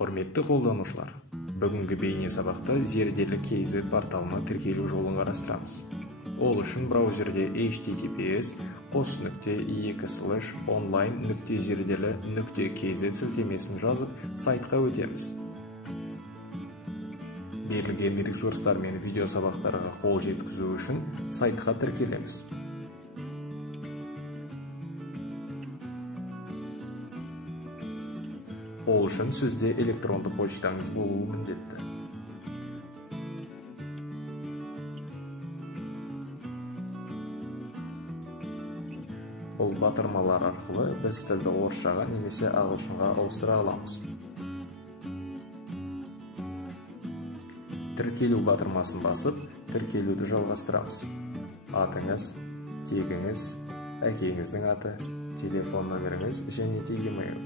Құрметті қолданушылар, бүгінгі бейне сабақта зерделі KZ порталына тіркелу жолын қарастырамыз. Ол үшін браузерде https://online.zerdelі.kz сілтемесін жазып, сайтқа өтеміз. Берілген ресурстар мен видео сабақтарға қол жеткізу үшін сайтқа тіркелеміз. Ол үшін сізде электронды почтаңыз болуы міндетті. Бұл батырмалар арқылы біз тілді орысшаға немесе ағылшынға ауыстыра аламыз. Тіркелу батырмасын басып, тіркелуді жалғастырамыз. Атыңыз, тегіңіз, әкеңіздің аты, телефон нөміріңіз және де e-mail.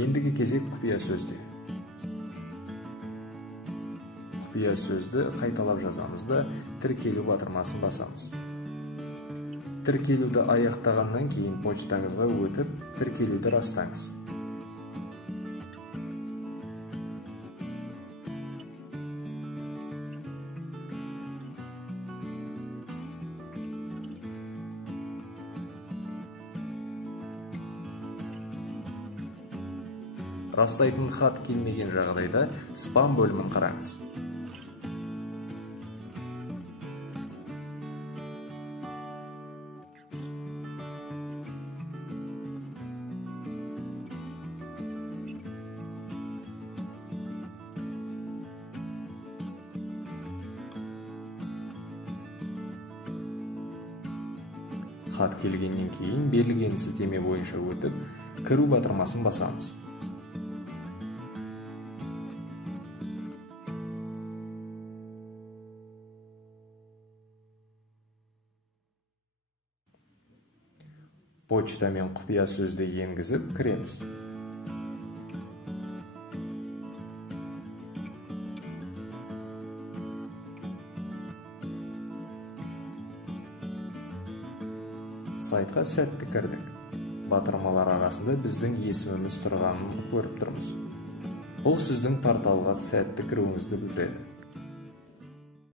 Ендігі кезек құпия сөзде. Құпия сөзді қайталап жазамыз да тіркелу батырмасын басамыз. Тіркелуді аяқтағаннан кейін почтаңызға өтіп, тіркелуді растаңыз. Растайтын хат келмеген жағдайда спам бөлімін қараңыз. Хат келгеннен кейін берілген сілтеме бойынша өтіп, кіру батырмасын басамыз. Почта мен құпия сөзді енгізіп кіреміз. Сайтқа сәтті кірдік. Батырмалар арасында біздің есіміміз тұрғанын көріп тұрмыз. Бұл сіздің порталға сәтті кіруіңізді білдіреді.